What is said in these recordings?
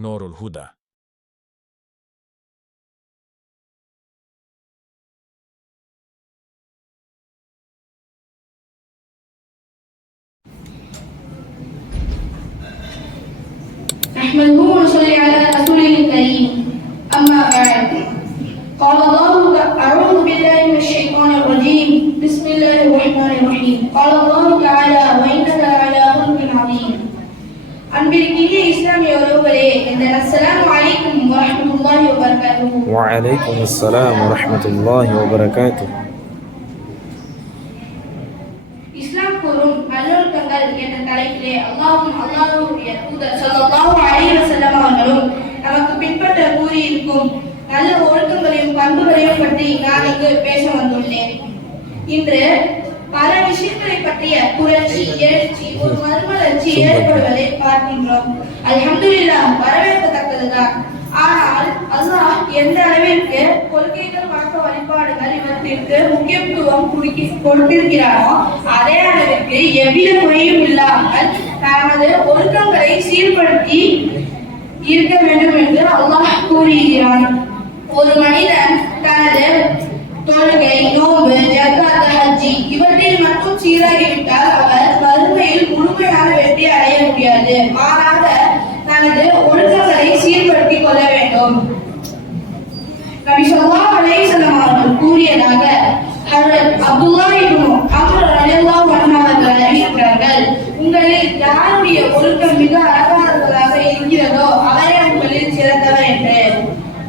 نور الهدى. نحمده ونصلي على رسوله الكريم. أما بعد، قال الله أعوذ بالله من الشيطان الرجيم. بسم الله الرحمن الرحيم. قال الله تعالى وإنك لعلى خلق عظيم. அன்பிற்கினிய இஸ்லாமிய உறவுகளே, அஸ்ஸலாமு அலைக்கும் வரஹ்மத்துல்லாஹி வபரகாத்துஹு. வஅலைக்கும் அஸ்ஸலாம் வரஹ்மத்துல்லாஹி வபரகாத்துஹு. இஸ்லாம் கூறும் நல்லொழுக்கங்கள் என்ற தலைப்பிலே அல்லாஹ்வுடைய தூதர் ஸல்லல்லாஹு அலைஹி வஸல்லம் அவர்களும் நமக்கு பின்பற்ற கூறியிருக்கும் நல்ல ஒழுக்கங்களையும் பண்புகளையும் பற்றி நான் இங்கு பேச வந்துள்ளேன். இன்று பல விஷயங்களை பற்றிய புரட்சி, எழுச்சி, ஒரு மறுமலர்ச்சி ஏற்படுவதை பார்க்கின்றோம். அல்ஹம்துலில்லாஹ், வரவேற்கத்தக்கதுதான். ஆனால் அல்லாஹ் எந்த அளவிற்கு கொள்கைகள், வழக்க வழிபாடுகள் இவற்றிற்கு முக்கியத்துவம் கொடுத்திருக்கிறாரோ அதே அளவிற்கு எவ்வித குறையும் இல்லாமல் தனது ஒழுக்கங்களை சீர்படுத்தி இருக்க வேண்டும் என்று அல்லாஹ் கூறுகிறான். ஒரு மனிதன் தனது தொழுகை, நோன்பு, ஜக்காத், ஹஜ்ஜி இவற்றில் மட்டும் சீராகிவிட்டால் அவர் வறுமையில் முழுமையான வெற்றி அடைய முடியாது. மாறாக தனது ஒழுக்கங்களை சீர்படுத்திக் கொள்ள வேண்டும். நபி ஸல்லல்லாஹு அலைஹி வஸல்லம் அவர்கள் கூறியதாக ஹஜ்ரத் அப்துல்லாஹ் இப்னு அம்ர் ரலியல்லாஹு அன்ஹு அவர்கள் அறிவிக்கிறார்கள், உங்களில் யாருடைய ஒழுக்கம் மிக அழகானதாக இருக்கிறதோ அவரே உங்களில் சிறந்தவர் என்று.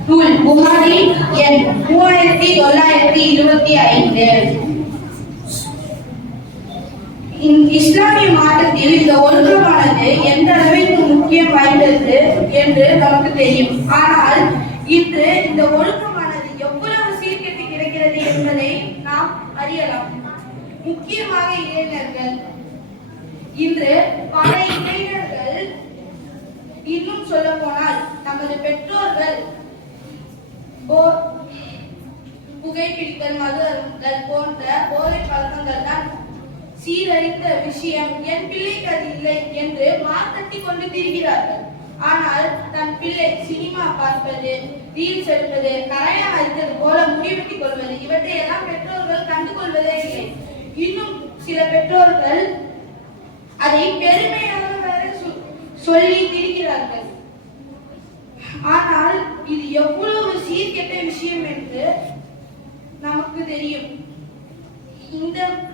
நூல் புகாரி எண் 3925. இஸ்லாமிய மார்க்கத்தில் இந்த ஒழுக்கமானது எந்த அளவிற்கு முக்கியம் வாய்ந்தது என்று நமக்கு தெரியும். ஆனால் இன்று இந்த ஒழுக்கமானது எவ்வளவு சீர்கெட்டு கிடக்கிறது என்பதை நாம் அறியலாம். முக்கியமாக இளைஞர்கள். இன்று பல இளைஞர்கள், இன்னும் சொல்ல போனால் நமது பெற்றோர்கள் புகைப்பிடித்தல், மது அருந்துதல் போன்ற போதை பழக்கங்கள் தான் சீரழிந்த விஷயம். என் பிள்ளைக்கு அது இல்லை என்று மாத்தட்டி கொண்டு திரிகிறார்கள். ஆனால் தன் பிள்ளை சினிமா பார்ப்பது, ரீல்ஸ் எடுப்பது, கரையான் அடித்தது போல முடிவெட்டிக் கொள்வது இவற்றை எல்லாம் பெற்றோர்கள் கண்டுகொள்வதே இல்லை. இன்னும் சில பெற்றோர்கள் அதை பெருமையாக சொல்லி திரிகிறார்கள். ஆனால் இது எவ்வளவு சீர்கெட்ட விஷயம் என்று நமக்கு தெரியும்.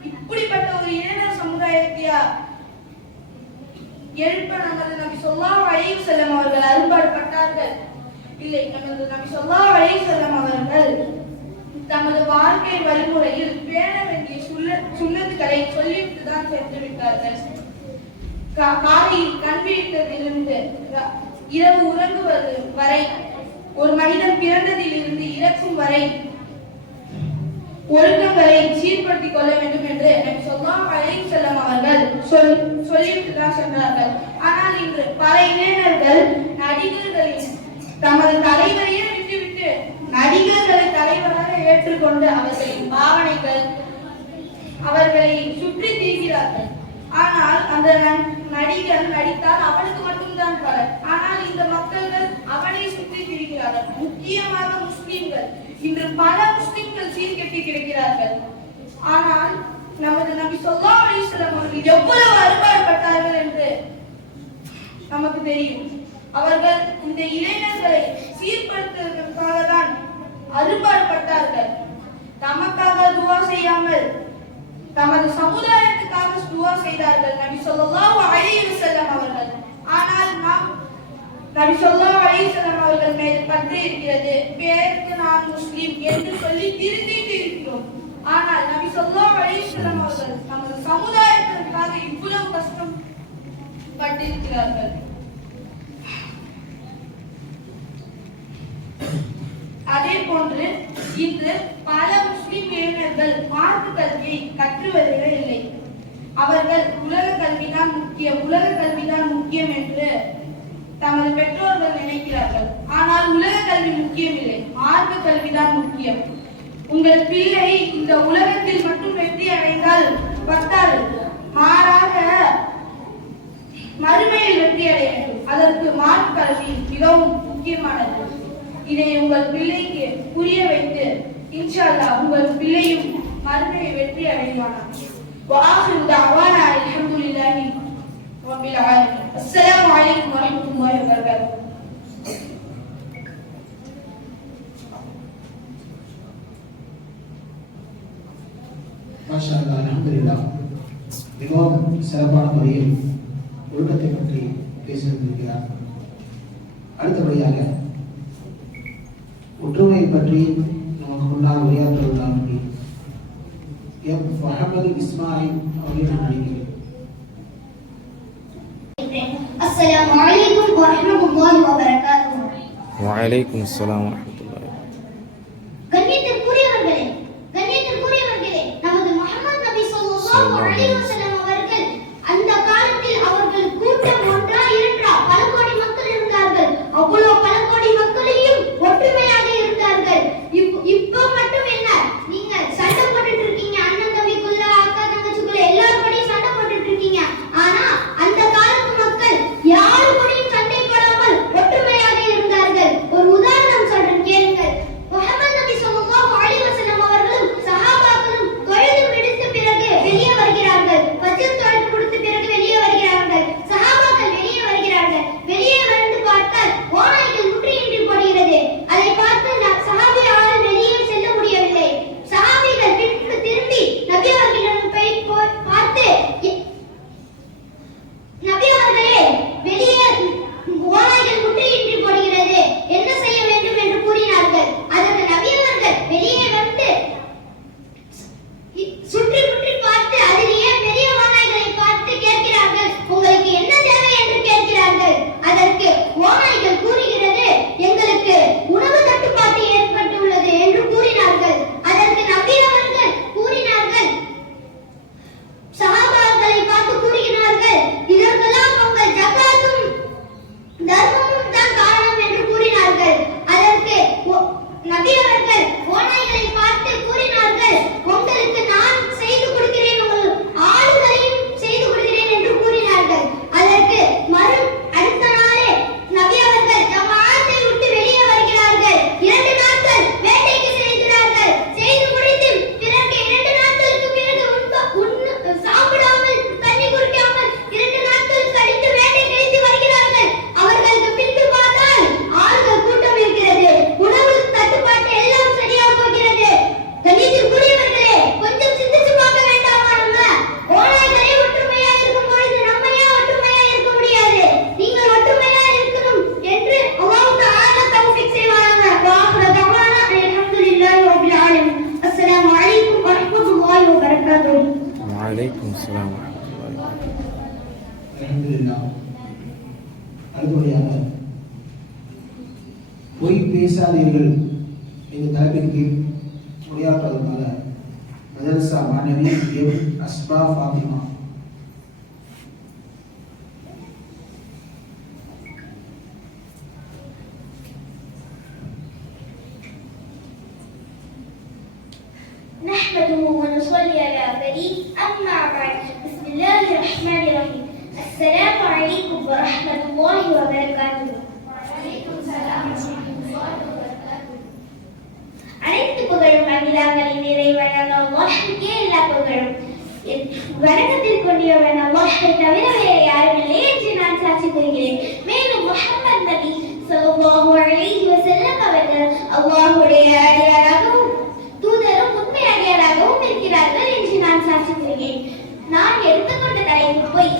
இப்படிப்பட்ட ஒரு இளைஞர் சமுதாயத்தையா எழுப்ப நமது நபி ஸல்லல்லாஹு அலைஹி வஸல்லம் அவர்கள் அரும்பாடுபட்டார்கள்? இல்லை, நமது நபி ஸல்லல்லாஹு அலைஹி வஸல்லம் அவர்கள் தமது வாழ்க்கை வழிமுறையில் பேண வேண்டிய சுன்னத்துக்களை சொல்லிவிட்டு தான் சென்று விட்டார்கள். காலையில் கண் விழித்ததிலிருந்து இரவு உறங்குவது வரை, ஒரு மனிதன் பிறந்ததிலிருந்து இறக்கும் வரை ஒழுக்கங்களை சீர்படுத்திக் கொள்ள வேண்டும் என்று நபி ஸல்லல்லாஹு அலைஹி வஸல்லம் அவர்கள் சொல்லிவிட்டு தான் சென்றார்கள். ஆனால் இன்று பல இளைஞர்கள் நடிகர்களின் தமது தலைவரையே விட்டுவிட்டு நடிகர்களை தலைவராக ஏற்றுக்கொண்டு அவர்களின் பாவனைகள் அவர்களை சுற்றி திரிகிறார்கள். ஆனால் அந்த நடிகர் நடித்தால் அவனுக்கு மட்டும்தான் பலர். ஆனால் இந்த மக்கள்கள் அவனை சுற்றி திரிகிறார்கள். முக்கியமாக முஸ்லிம்கள். இன்று பல முஸ்லிம்கள் சீர்கெட்டு கிடக்கிறார்கள். ஆனால் நமது நபி ஸல்லல்லாஹு அலைஹி வஸல்லம் அவர்கள் எவ்வளவு அரும்பாடுபட்டார்கள் என்று நமக்கு தெரியும். அவர்கள் இந்த இளைஞர்களை சீர்படுத்துவதற்காக தான் அரும்பாடுபட்டார்கள். தமக்காக துஆ செய்யாமல் தமது சமுதாயத்துக்காக துஆ செய்தார்கள் நபி ஸல்லல்லாஹு அலைஹி வஸல்லம் அவர்கள். ஆனால் நாம் நபி ஸல்லல்லாஹு அலைஹி வஸல்லம் அவர்கள் மீது பற்று இருக்கிறது, பேருக்கு நான் முஸ்லிம் என்று சொல்லி திருந்திட்டு இருக்கிறோம். ஆனால் நபி ஸல்லல்லாஹு அலைஹி வஸல்லம் அவர்கள் நமது சமுதாயத்திற்காக இவ்வளவு கஷ்டம் பட்டிருக்கிறார்கள். அதே போன்று இன்று பல முஸ்லிம் இளைஞர்கள் மார்க்க கல்வியை கற்று வருவதில்லை. அவர்கள் உலக கல்விதான் முக்கியம் என்று தமது பெற்றோர்கள் நினைக்கிறார்கள். ஆனால் உலக கல்வி முக்கியம் இல்லை, மார்க்க கல்விதான் முக்கியம். உங்கள் பிள்ளை இந்த உலகத்தில் மட்டும் வெற்றி அடைந்தால் பத்தாது, மாறாக மறுமையில் வெற்றி அடைய வேண்டும். அதற்கு மார்க் கல்வி மிகவும் முக்கியமானது. இதை உங்கள் பிள்ளைக்கு புரிய வைத்து இன்ஷா அல்லாஹ் உங்கள் பிள்ளையும் மறுமையை வெற்றி அடைவானார். وآخر دعوانا الحمد لله رب العالمين. السلام عليكم ورحمة الله وبركاته. மாஷா அல்லாஹ், அல்ஹம்துலில்லாஹ். மிகவும் சிறப்பான முறையில் ஒழுக்கத்தை பற்றி பேசியிருக்கிறார். அடுத்தபடியாக ஒற்றுமையை பற்றி நமக்கு முன்னால் உரையாற்றுவதால் எம் முஹம்மது இஸ்மாயில் அவர்கள் நினைக்கிறேன். அஸ்ஸலாமு அலைக்கும் வரஹ்மத்துல்லாஹி வபரகாத்துஹு. وعليكم السلام ورحمة الله. கண்ணியத்திற்குரியவர்களே, நமது முஹம்மது நபி ஸல்லல்லாஹு அலைஹி வஸல்லம் அவர்கள் அந்த காலத்தில் அவர்கள் கூட்டம் ஒன்றா இரண்டா பல கோடி மக்கள் இருந்தார்கள். அவ்வளவு பல கோடி மக்களையும் ஒற்றுமையாக இருந்தார்கள். இப்போ மட்டும் என்ன, நீங்க சண்டை போட்டுட்டு இருக்கீங்க, அண்ணன் தம்பிக்குள்ள அக்கா தங்கச்சிக்குள்ள எல்லாரும் கூடயும் சண்டை போட்டுட்டு இருக்கீங்க. ஆனா அந்த காலத்து மக்கள் யாரு கூடயும் சண்டை போடாமல் ஒற்றுமையாக இருந்தார்கள். ஒரு உதாரணம் சொல்றேன் கேளுங்கள். முஹம்மது நபி ஸல்லல்லாஹு அலைஹி வஸல்லம் அவர்களும் சஹாபாக்களும் தொழுது முடித்த பிறகு வெளியே வருகிறார்கள். ஃபஜ்ர் தொழுது முடித்த பிறகு வெளியே வருகிறார்கள். சஹாபாக்கள் வெளியே வருகிறார்கள். வெளியே வந்து பார்த்தால் ஓநாய்கள் முற்றியின்றி போடுகிறது. அதை பார்த்து சஹாபியால் வெளியே செல்ல முடியவில்லை. சஹாபிகள் பின்பு திரும்பி நபி அவர்களிடம் போய் பார்த்து, நபி அவர்களே, வெளியே ஓநாய்கள் முற்றியின்றி போடுகிறது, என்ன செய்ய வேண்டும் என்று கூறினார்கள். அதற்கு நபி அவர்கள் வெளியே வந்து சுற்றி முற்றி பார்த்து அதிலேயே பெரிய ஓநாய்களை பார்த்து கேட்கிறார்கள், உங்களுக்கு என்ன தேவை என்று கேட்கிறார்கள். அதற்கு ஓநாய்கள் கூறுகிறது, எங்களுக்கு உணவு தட்டுப்பாடு ஏற்பட்டுள்ளது என்று கூறினார்கள். அதற்கு நபி அவர்கள் கூறினார்கள், சஹாபாக்களை பார்த்து கூறுகிறார்கள், இதற்கெல்லாம் உங்கள் ஜகாத்தும் தர்மமும் தான் காரணம் என்று கூறினார்கள். அதற்கு நபி அவர்கள் ஓநாய்களை பார்த்து கூறினார்கள், உங்களுக்கு நான் செய்து கொடுக்கிறேன், உங்கள் ஆடுகளையும் செய்து கொடுக்கிறேன் என்று கூறினார்கள். அதற்கு அடுத்த நாளே நபி அவர்கள் ஜமாஅத்தை விட்டு வெளியே வருகிறார்கள். 2 நாட்கள் வேட்டைக்கு செல்கிறார்கள். செய்து முடித்து பிறகு 2 நாட்களுக்கு பிறகு சாப்பிடாமல் தண்ணி குடிக்காமல் 2 நாட்கள் கழித்து வேட்டை கழித்து வருகிறார்கள். அவர்களுக்கு பின்பு பார்த்தால் ஆள்கள் கூட்டம் இருக்கிறது. உணவு தட்டுப்பாட்டு எல்லாம் சரியா போகிறது. கண்ணியத்திற்குரியவர்களே, கொஞ்சம் சிந்திச்சு பார்க்க வேண்டாமா? நம்ம ஓநாய்களே ஒற்றுமையா இருக்கும் பொழுது நம்ம ஏன் ஒற்றுமையா இருக்க முடியாது? நீங்கள் ஒற்றுமையா இருக்கணும் என்று அல்லாஹ் தஆலா தௌஃபீக் செய்வானாக. வாஹிரு தஅவானா அல்ஹம்துலில்லாஹி ரப்பில் ஆலமீன். அஸ்ஸலாமு அலைக்கும் வரஹ்மத்துல்லாஹி வபரகாத்துஹு. وعليكم السلام ورحمة الله. அல்ஹம்துலில்லாஹ். அடுத்தபடியாக பொய் பேசாதீர்கள் இந்த தலைப்பின் கீழ் உரையாற்றுவதற்காக மதரசா மாணவி எம் அஸ்பா ஃபாத்திமா. نحمده ونصلي على الكريم أما بعد. بسم الله الرحمن الرحيم. السلام عليكم ورحمة الله وبركاته. وعليكم السلام ورحمة الله وبركاته. அனைத்து புகழும் அகிலாங்களின் இறைவனான அல்லாஹ்வுக்கே எல்லா புகழும். வணக்கத்திற்குரியவன் அல்லாஹ்வை தவிர வேறு யாரும் இல்லை என்று நான் சாட்சி கூறுகிறேன். மேலும் முஹம்மது நபி ஸல்லல்லாஹு அலைஹி வஸல்லம் அவர்கள் அல்லாஹ்வுடைய அடியாராகவும் தூதரும் உண்மை அடியாராகவும் இருக்கிறார்கள் என்று நான் சாட்சி கூறுகிறேன். நான் எடுத்துக்கொண்ட தலைப்பு பொய்.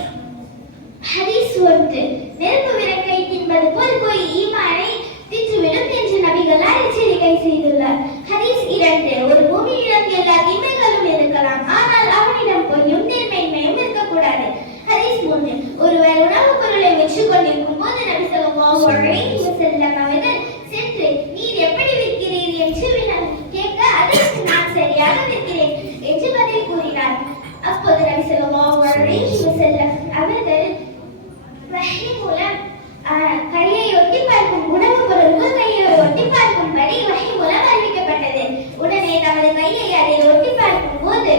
ஹதீஸ் 1. நெருப்பு விளக்கை தின்பது போல் பொய் ஈமானை தின்றுவிடும் என்று நபிகளார் எச்சரிக்கை செய்துள்ளார். ஹதீஸ் 2. ஒரு பூமியிடம் எல்லா தீமைகளும் இருக்கலாம், ஆனால் அவனிடம் பொய்யும் நேர்மையும் இருக்கக்கூடாது. ஹதீஸ் 3. ஒருவர் உணவுப் பொருளை வெற்றுக் கொண்டிருக்கும் போது நபி ஸல்லல்லாஹு அலைஹி வஸல்லம் அவர்கள் சென்று, நீர் எப்படி விற்கிறீர் என்று கேட்க, அதற்கு நான் சரியாக விற்கிறேன் என்று பதில் கூறினார். அப்போது நபி ஸல்லல்லாஹு அலைஹி வஸல்லம் அவர்கள் வஹி மூலம் கையை ஒட்டி பார்க்கும் உணவுப் பொருட்கள் கையை ஒட்டி பார்க்கும்படி வஹி மூலம் அறிவிக்கப்பட்டது. உடனே தமது கையை அதில் ஒட்டி பார்க்கும் போது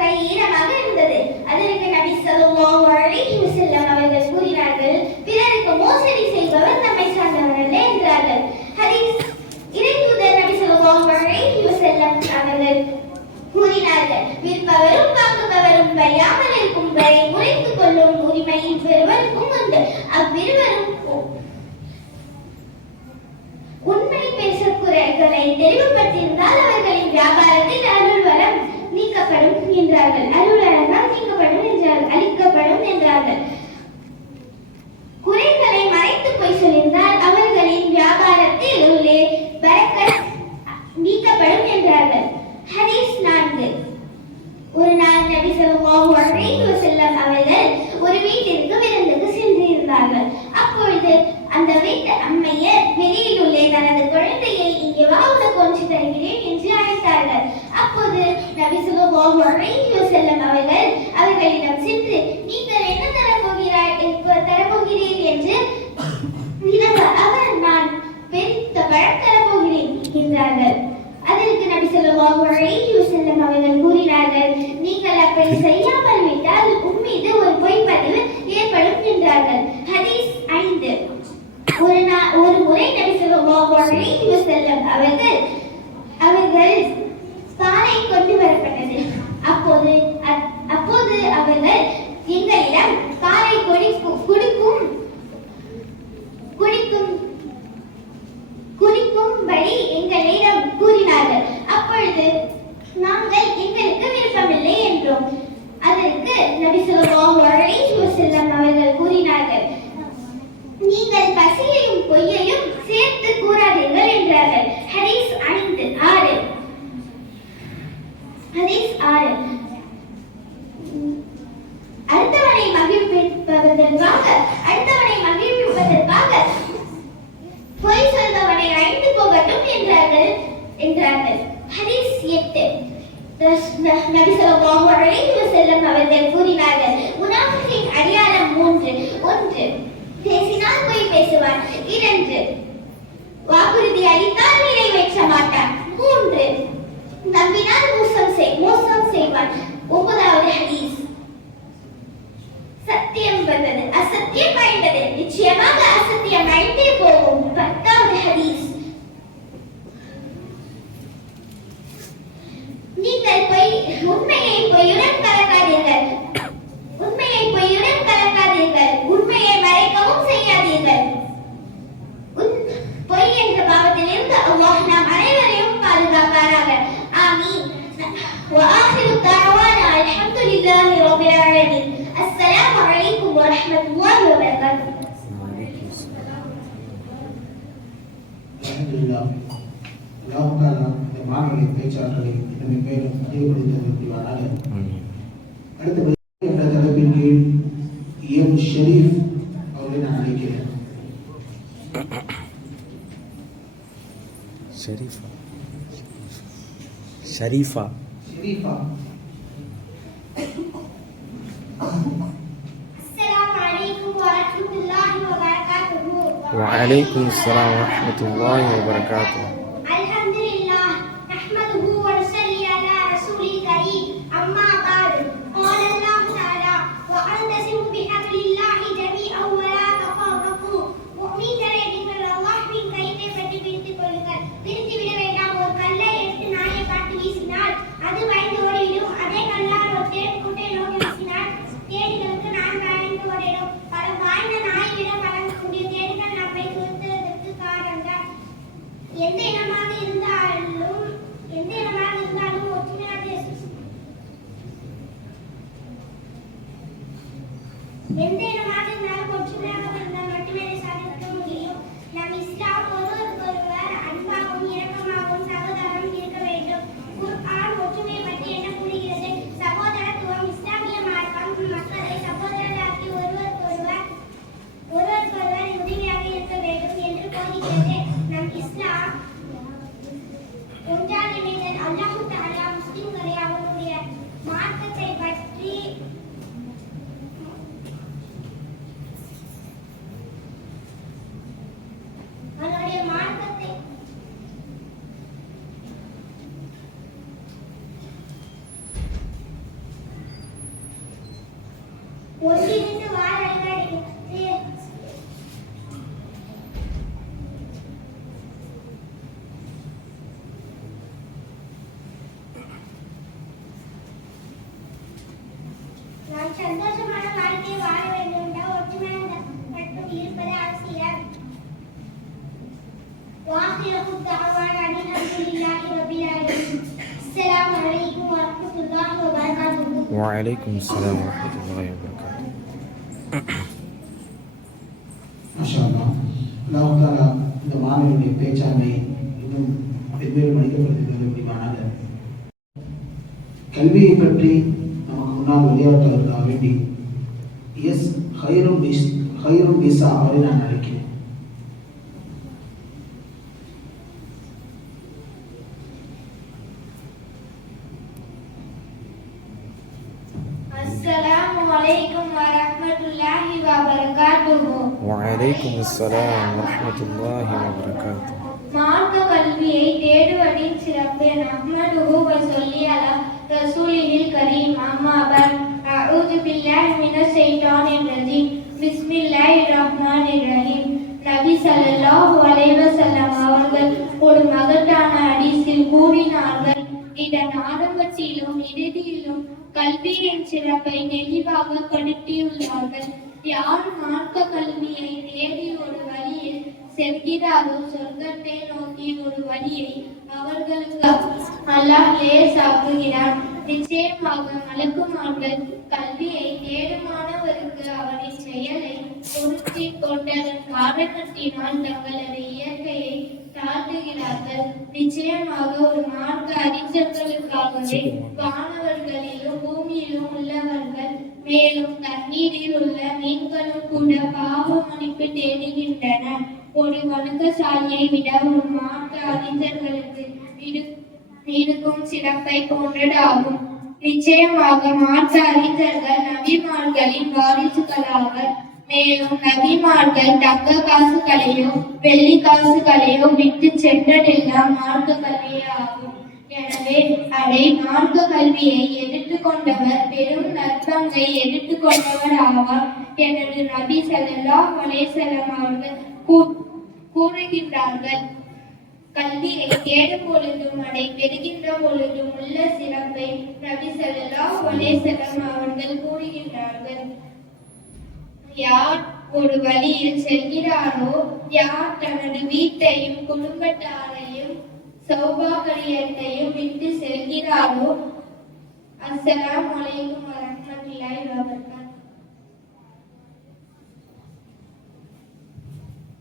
கை ஈரமாக இருந்தது. அதற்கு நபி ஸல்லல்லாஹு அலைஹி வஸல்லம் அவர்கள் கூறினார்கள், பிறருக்கு தெளிவுபடுத்தியிருந்தால் அவர்களின் வியாபாரத்தில் அருள் வளம் நீக்கப்படும் என்றார்கள். அருள் வளம் நீக்கப்படும் என்றார்கள், அளிக்கப்படும் என்றார்கள். குறைகளை மறைத்து போய் சொல்லியிருந்தால் அவர்களின் வியாபாரத்தில் உள்ளே பரக்கத் நீக்கப்படும் என்றார்கள். ஹதீஸ் 4. ஒரு நாள் நபி ஸல்லல்லாஹு அலைஹி வஸல்லம் அவர்கள் ஒரு வீட்டிற்கு விருந்துக்கு சென்றிருந்தார்கள். அப்பொழுது அந்த வீட்டு அம்மையர் வெளியில் உள்ளே தனது குழந்தையை இங்கே வா, உனக்கு கொஞ்சம் தருகிறேன் என்று அழைத்தார்கள். அப்போது நபி ஸல்லல்லாஹு அலைஹி வஸல்லம் அவர்கள் அவர்களிடம் சென்று, நீங்கள் என்ன தரப்போகிறீர் என்று அவர், நான் பெருத்த பழம் தரப்போகிறேன் என்றார்கள். அதற்கு நபி ஸல்லல்லாஹு அலைஹி வஸல்லம் அவர்கள் கூறினார்கள், நீங்கள் அப்படி செய்யாமல் விட்டால் உம்மீது ஒரு பொய்ப்பதிவு ஏற்படும் என்றார்கள். ஹதீஸ் 5. ஒரு முறை நபி ஸல்லல்லாஹு அலைஹி வஸல்லம் அவர்கள் பாலை கொண்டு வரப்பட்டது. அப்போது அவர்கள் எங்களிடம் பாலை குடிக்கும்படி எங்களிடம் கூறினார்கள். அப்பொழுது நாங்கள் எங்களுக்கு விருப்பமில்லை என்றோம். அதற்கு நபி ஸல்லல்லாஹு அலைஹி வஸல்லம் அவர்கள் கூறினார்கள், நீங்கள் பசியையும் பொய்யையும் சேர்த்து கூறாதீர்கள் என்றார்கள். ஹதீஸ் 6. ஹதீஸ் 6. அடுத்தவனை மகிழ்விப்பதற்காக பொய் சொல்பவனை அழிந்து போகட்டும் என்றார்கள். ஹதீஸ் 8. நபி ஸல்லல்லாஹு அலைஹி வஸல்லம் அவர்கள் கூறினார்கள், முனாஃபிகின் அடையாளம் 3. 1. பேசினால் பொய் பேசுவான். 2. வாக்குறுதி அளித்தால் நிறைவேற்ற மாட்டான். 3. நம்பினால் மோசம் செய்வான். 9வது ஹதீஸ், சத்தியம் வந்தது அசத்தியம் அழிந்தது, நிச்சயமாக அசத்தியம் அழிந்தே போகும். 10வது ஹதீஸ், நீங்கள் உண்மையை பொய்யுடன் கலக்காதீர்கள். உண்மையை மறைக்கவும் செய்யாதீர்கள். பொய் என்ற பாவத்திலிருந்து அல்லாஹ் நாம் அனைவரையும் பாதுகாப்பாராக. ஆமீன். وآخر دعوانا الحمد لله رب العالمين. السلام عليكم ورحمة الله وبركاته. அல்ஹம்துலில்லாஹ். அல்லாஹ் தஆலா இந்த மாணவர்களை பேச்சாற்றலை இன்னும் மேலும் அதிகப்படுத்த புரிவானாக. அடுத்த என்ற தலைப்பின் கீழ் எம் ஷரீஃப் அவர்களை நான் அழைக்கிறேன். ஷரீஃபா السلام عليكم ورحمة الله وبركاته. وعليكم السلام ورحمة الله وبركاته. الحمد لله نحمده ونصلي على رسول الكريم. أما بعد، قال الله تعالى: واعتصموا بحبل الله جميعا ولا تفرقوا. முஃமின்களே, நீங்கள் அல்லாஹ்வின் கயிற்றை பற்றி பிடித்துக் கொள்ளுங்கள். பிரித்து விட வேண்டாம். ஒரு கல்லை எடுத்து நாயை பார்த்து வீசினால் அது பயந்து ஓடிவிடும். அதே கல்லால் ஒரு தேடுக்கூட்டை நோக்கி வீசினால் தேடுகளுக்கு 4 அழைந்து ஓடிடும். பலம் வாய்ந்த நாயை விட பலம் கூடிய தேடுகள் நம்மை துரத்துவதற்கு காரணங்கள். எந்த இனம் وآخر دعوانا أن الحمد لله رب العالمين. السلام عليكم ورحمة الله وبركاته. وعليكم السلام ورحمة الله وبركاته. மாஷா அல்லாஹ். அல்லாஹ் தஆலா இந்த மாணவனுடைய பேச்சாண்மை இன்னும் வெவ்வேறு மதிக்கப்படுகிறது. முடிவானாக கல்வியை பற்றி நமக்கு முன்னால் விளையாட்டுவதற்காக வேண்டி எஸ் ஹைரும் நிசா அவரை நான் அழைக்கிறேன். அஸ்ஸலாமு அலைக்கும் வரஹ்மத்துல்லாஹி வபரகாத்துஹு. وعليكم السلام ورحمة الله وبركاته. மார்க்க கல்வியை தேடுவதின் சிறப்பு. நஹ்மதுஹு வ ஸல்லி அலா ரசூலில் கரீம். அம்மா பஅத். அஊது பில்லாஹி மினஷ் ஷைத்தானிர் ரஜீம். பிஸ்மில்லாஹிர் ரஹ்மானிர் ரஹீம். நபி ஸல்லல்லாஹு அலைஹி வஸல்லம் அவர்கள் ஒரு மகத்தான ஹதீஸில் கூறினார்கள், இதன் ஆரம்பத்திலும் இறுதியிலும் கல்வியின் சிறப்பை தெளிவாக படுத்தியுள்ளார்கள். யார் மார்க்க கல்வியை தேடி ஒரு வழியில் செல்கிறாரோ சொர்க்கத்தை நோக்கி ஒரு வழியை அவர்களுக்கு அல்லாஹ் லேசாக்குகிறார். நிச்சயமாக மலக்குமார்கள் கல்வியை தேடுமானவருக்கு அவரின் செயலை பொருத்தி கொண்டதன் காரணத்தினால் தங்களது இயற்கையை தாழ்த்துகிறார்கள். நிச்சயமாக ஒரு மார்க்க அறிஞர்களுக்காகவே வானவர்களிலும் பூமியிலும் உள்ளவர்கள் மேலும் தண்ணீரில் உள்ள மீன்களும் கூட பாவ மன்னிப்பு தேடுகின்றன. ஒரு வணக்கசாலியை விட ஒரு மார்க்க அறிஞர்களுக்கு இருக்கும் சிறப்பை போன்றதாகும். நிச்சயமாக மார்க்க அறிஞர்கள் நபிமார்களின் வாரிசுகளாவர். மேலும் நபிமார்கள் தங்க காசுகளையோ வெள்ளி காசுகளையோ விட்டு சென்றதெல்லாம் மார்க்க கல்வியே ஆகும். எனவே அதை மார்க்க கல்வியை எடுத்துக்கொண்டவர் பெரும் நற்பங்கை எடுத்துக்கொண்டவர் ஆவார். எனது நபி ஸல்லல்லாஹு அலைஹி வஸல்லம் அவர்கள் கூறுகின்றார்கள், கல்வியை தேடும் பொழுதும் அதை பெறுகின்ற பொழுதும் உள்ள சிறப்பை நபி ஸல்லல்லாஹு அலைஹி வஸல்லம் அவர்கள் கூறுகின்றார்கள். யார் ஒரு வழியில் செல்கிறாரோ, யார் தனது வீட்டையும் குடும்பத்தாரையும் சௌபாகியத்தையும் விட்டு செல்கிறாரோ. அஸ்ஸலாமு அலைக்கும் வரஹ்மத்துல்லாஹி வபரகாத்துஹு.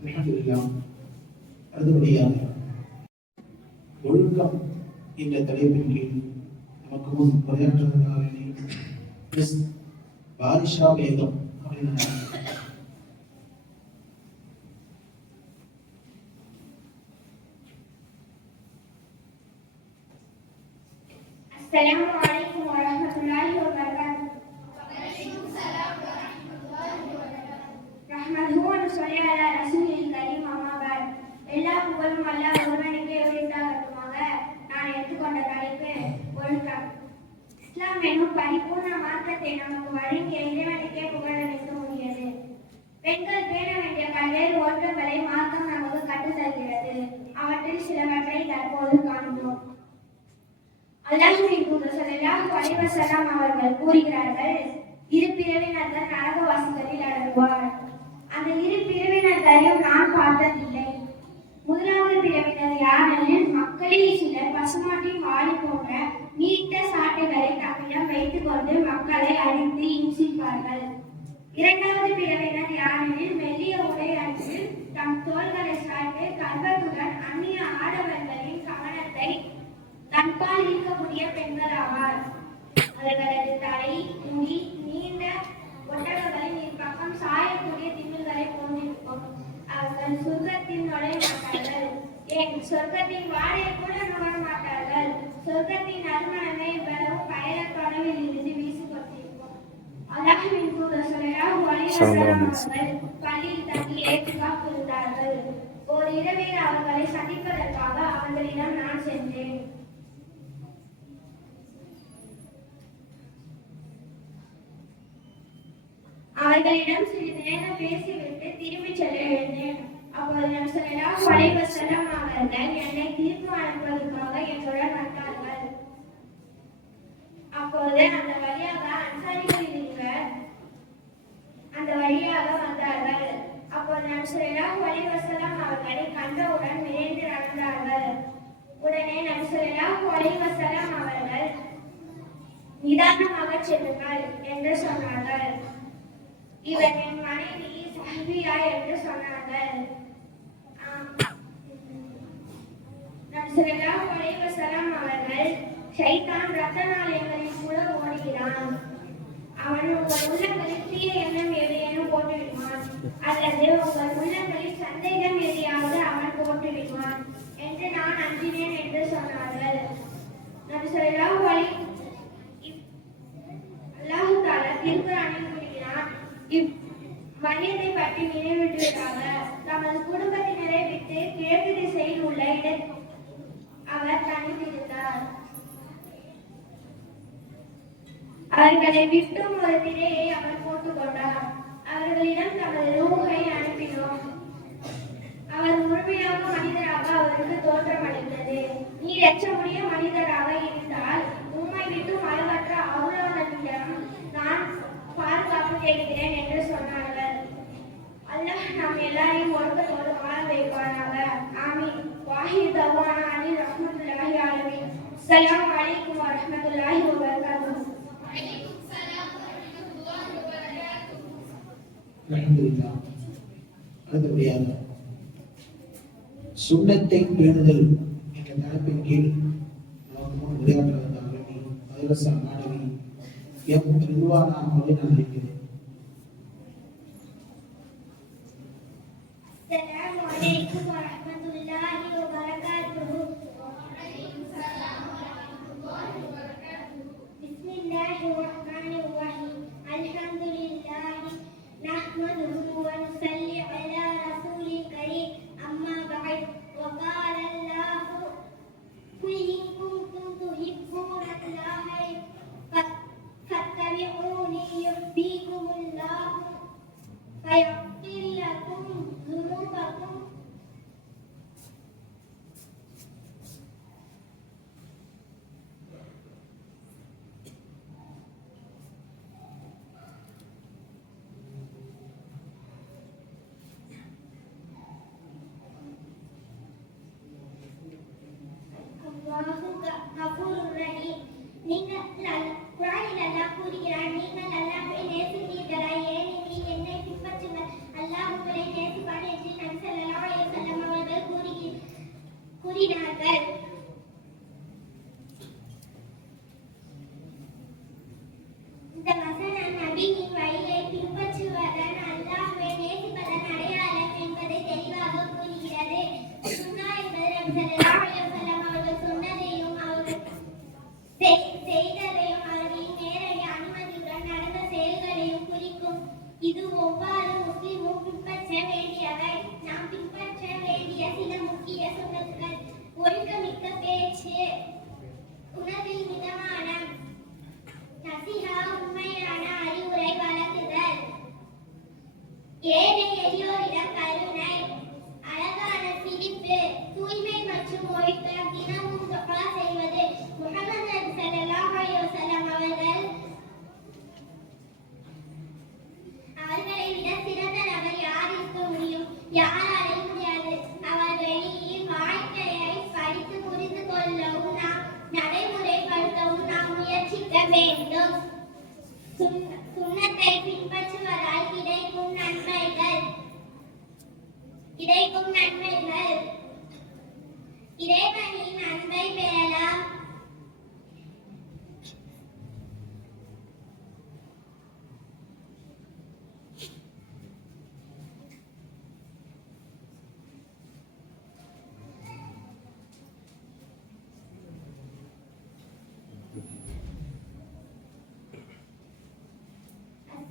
அல்ஹம்துலில்லாஹ். அடுத்தபடியாக ஒழுக்கம் என்ற தலைப்பின் கீழ் நமக்கு முன் உரையாற்றுவதற்காக மிஸ் பாரிஷா பேகம் அப்படின்னு السلام عليكم ورحمة الله وبركاته. وعليكم السلام ورحمة الله وبركاته. نحمده ونصلي على رسوله الكريم. أما بعد. எல்லா புகழும் அல்லாஹ் ஒருவனுக்கே உரித்தாகட்டுமாக. நான் எடுத்துக்கொண்ட தலைப்பு ஒழுக்கம். இஸ்லாம் என்னும் பரிபூர்ண மார்க்கத்தை நமக்கு வழங்கிய இறைவனுக்கே புகழ் அளிக்க முடியாது. பெண்கள் பேண வேண்டிய பல்வேறு ஒழுக்கங்களை மார்க்கம் நமக்கு கற்றுத் தருகிறது. அவற்றில் சிலவற்றை தற்போது காண்போம். அல்லாஹ்வின் தூதர் ஸல்லல்லாஹு அலைஹி வஸல்லம் அவர்கள் கூறுகிறார்கள், இரு பிரிவினர்கள் நரகவாசிகளில் அடங்குவார். அந்த இரு பிரிவினர்களையும் நான் பார்த்ததில்லை. முதலாவது பிரிவினர் யாரெனில், மக்களில் சிலர் பசுமாட்டின் வாளி போன்ற நீட்ட சாட்டைகளை தம்மிடம் வைத்துக் கொண்டு மக்களை அடித்து இம்சிப்பார்கள். இரண்டாவது பிரிவினர் யாரெனில், மெல்லிய உடை அணிந்து தம் தோள்களை சாய்த்து கர்வத்துடன் அந்நிய ஆடவர்களின் கவனத்தை தன்பால் ஈர்க்கக்கூடிய பெண்கள் ஆவார். அவர்களது தலை, முடி நீண்ட ஒட்டகங்களின் இப்பக்கம் சாயக்கூடிய திமில்களை போன்றிருக்கும். அவர்கள் சொர்க்கத்தில் நுழைய மாட்டார்கள். ஏன் சொர்க்கத்தின் வாடையை கூட நுகர மாட்டார்கள். சொர்க்கத்தின் நறுமணமே இவ்வளவு பயண தொலைவில் இருந்து வீசிக்கொண்டிருக்கும். அல்லாஹ்வின் தூதர் ஸல்லல்லாஹு அலைஹி வஸல்லம் அவர்கள் பள்ளியில் தங்கி இஹ்திகாஃப் இருந்தார்கள். ஒரு இரவில் அவர்களை சந்திப்பதற்காக அவர்களிடம் நான் சென்றேன். அவர்களிடம் சிறிது நேரம் பேசிவிட்டு திரும்பி செல்ல வேண்டேன். அப்போது நபி ஸல்லல்லாஹு அலைஹி வஸல்லம் அவர்கள் என்னை தீர்ப்பு அனுப்புவதற்காக என்னுடன் வந்தார்கள். அப்போது அந்த வழியாக அன்சாரிகள் இருவர் அந்த வழியாக வந்தார்கள். அப்போது நபி ஸல்லல்லாஹு அலைஹி வஸல்லம் அவர்களை கண்டவுடன் விரைந்து சொன்னார்கள். இவர் என் மனைவி சஹ்பியா என்று சொன்னார்கள். நபி ஸல்லல்லாஹு அலைஹி வஸல்லம் அவர்கள், ஷைத்தான் இரத்த நாளங்களில் கூட ஓடுகிறான். அவன் உங்கள் உள்ளங்களில் தீய எண்ணம் எதையேனும் போட்டுவிடுவான், அல்லது உங்கள் உள்ளங்களில் சந்தேகம் எதையாவது அவன் போட்டுவிடுவான் என்று நான் அஞ்சினேன் என்று சொன்னார்கள். நபி ஸல்லல்லாஹு அலைஹி அல்லாஹ் தஆலா திருக்குர்ஆனில் கூறுகிறான், மனிதனை பற்றி நினைவூட்டுவதாக தமது குடும்பத்தினரை விட்டு கிழக்கு திசையில் உள்ள அவர் தனித்திருந்தார். அவர்களை விட்டும் ஒரு திரையை அவர் போட்டுக் கொண்டார். அவர்களிடம் தமது ரூஹை அனுப்பினோம். அவர் முழுமையாக மனிதராக அவருக்கு தோற்றமளித்தது. நீர் எச்சமுடைய மனிதராக இருந்தால் உம்மை விட்டு மரபற்ற அவ்வளவனிடம் நான் பாதுகாப்பு தேடுகிறேன் என்று சொன்னார்கள். அல்லாஹ் நாம் எல்லாரையும் ஒழுக்கத்தோடு வாழ வைப்பானாக. ஆமீன். வாஹிர் தவானா அனில் ரஹ்மத்துல்லாஹி அலைஹி. அஸ்ஸலாமு அலைக்கும் வரஹ்மத்துல்லாஹி வபரகாத்துஹு. அல்ஹம்துலில்லாஹ். அடுத்தபடியாக சுன்னத்தை பேணுதல் என்ற தலைப்பின் கீழ் நமக்கு முன் உரையாற்றுவதற்காக மதரசா மாணவி எம் ரிதுவானா அவர்களை நான் அழைக்கிறேன். அஸ்ஸலாமு அலைக்கும் வரஹ்மத்துல்லாஹி வபரகாத்துஹு. பிஸ்மில்லாஹிர் ரஹ்மானிர் ரஹீம். அல்ஹம்துலில்லாஹி நஹ்மதுஹு வ நுஸல்லி அலா ரசூலில் கரீம். அம்மா பஅத். வகால அல்லாஹு குல் இன் குன்தும் துஹிப்பூனல்லாஹ ஃபத்தபிஊனி யுஹ்பிக்குமுல்லாஹு ويغفر لكم ذنوبكم. கஃபூருர் ரஹீம். நீங்கள் குர்ஆனில் அல்லாஹ் கூறுகிறார், நீங்கள் அல்லாஹ்வை நேசித்தீர்களா? ஏனெனில் என்னை பின்பற்றுங்கள், அல்லாஹ் உங்களை நேசிப்பான் என்று நபி ஸல்லல்லாஹு அலைஹி வஸல்லம் அவர்கள் கூறினார்கள். இந்த வசனம் நபியின் வழியை பின்பற்றுவதன் அல்லாஹ்வை நேசிப்பதன் அடையாளம் என்பதை தெளிவாக கூறுகிறது. சுன்னா என்பது நபி ஸல்லல்லாஹு அலைஹி வஸல்லம் அவர்கள் சொன்னதையும் அவர்கள் செய்ததையும் அவர்களின் நேரடி அனுமதியுடன் நடந்த செயல்களையும் குறிக்கும். இது ஒவ்வொரு முஸ்லிமும் பின்பற்ற வேண்டியவை. நாம் பின்பற்ற வேண்டிய சில முக்கிய சுன்னத்துகள்: ஒழுக்கமிக்க பேச்சு, உணவில் மிதமான நசிஹா, உண்மையான அறிவுரை வழங்குதல், ஏழை எளியோரிடம் கருணை, அழகான சிரிப்பு, தூய்மை மற்றும் ஒழுக்கம், தினமும் துஆ செய்வது. முஹம்மது நபி ஸல்லல்லாஹு அலைஹி வஸல்லம் அவர்களை விட சிறந்த நபர் யார் இருக்க முடியும்? யாராலும் முடியாது. அவர்களின் வாழ்க்கையை படித்து புரிந்து கொள்ளவும் நடைமுறைப்படுத்தவும் நாம் முயற்சிக்க வேண்டும். சுன்னத்தை பின்பற்றுவதால் கிடைக்கும் நன்மைகள். இறைவனின் அன்பை பெறலாம்.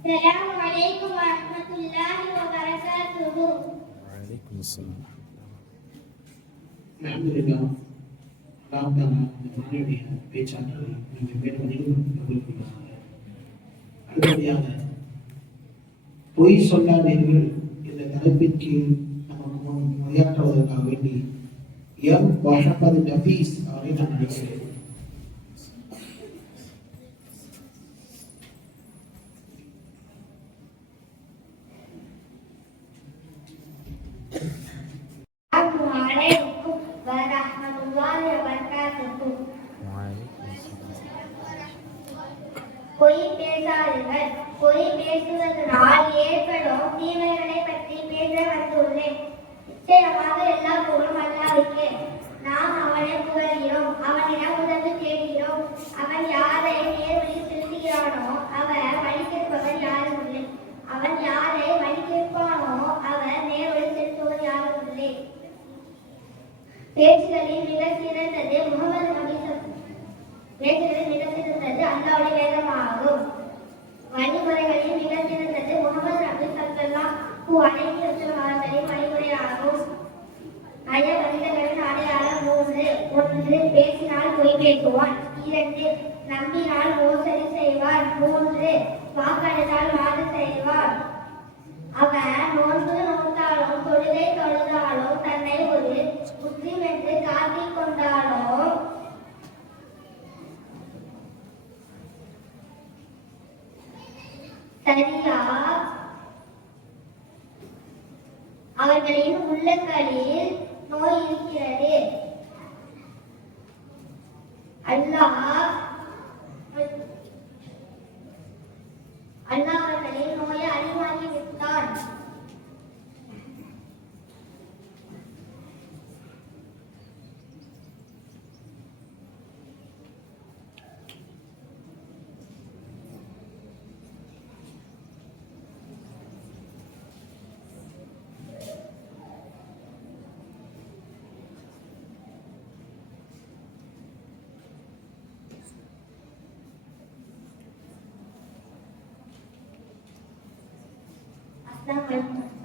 السلام عليكم ورحمة الله وبركاته. وعليكم السلام. அல்ஹம்துலில்லாஹ். அல்லாஹ் தஆலா இந்த மாணவியுடைய பேச்சாற்றலை நீங்கள் மேலும் கொள்கிறாங்க. அடுத்தபடியாக பொய் சொல்லாதீர்கள் என்ற தலைப்பின் கீழ் நமக்கு முன் உரையாற்றுவதற்காக வேண்டி எம் முஹம்மது நபீஸ் அவரை நான் அழைக்கிறேன். பொய் பேசாதீர்கள். பாருங்கள். பொய் பேசுவதனால் ஏற்படும் தீமைகளை பற்றி பேச வந்துள்ளேன். நிச்சயமாக எல்லா புகழும் அல்லாஹ்வுக்கே. நாம் அவனை புகழ்கிறோம், அவனிடம் உதவி தேடுகிறோம். அவன் யாரை நேர்வழி செலுத்துகிறானோ அவர் வழிகெடுப்பவர் யாரும் இல்லை. அவன் யாரை வழிகெடுப்பானோ அவர் நேர்வழி செலுத்துவர் யாரும் இல்லை. பேச்சுகளில் மிக சிறந்தது முகமது நபி பேச்சுகளில் மிக சிறந்தது அல்லாஹ்வுடைய வேதமாகும். வழிமுறைகளில் மிக சிறந்தது முகமது நபி ஸல்லல்லாஹு அலைஹி வஸல்லம் அவர்களின் வழிமுறையாகும். மனிதர்களின் அடையாளம் 3. 1. பேசினால் பொய் பேசுவான். 2. நம்பினால் மோசடி செய்வான். 3. வாக்களித்தால் வாதம் செய்வான். அவன் நோன்பு நோட்டாலும் தொழுகை தொழுதாலும் தன்னை ஒரு முஸ்லிம் என்று காட்டிக் கொண்டாலும் சரியா அவர்களின் உள்ளங்களில் நோய் இருக்கிறது. அல்லாஹ் அவர்களின் நோயை அறிவாகி விட்டான். Assalamualaikum.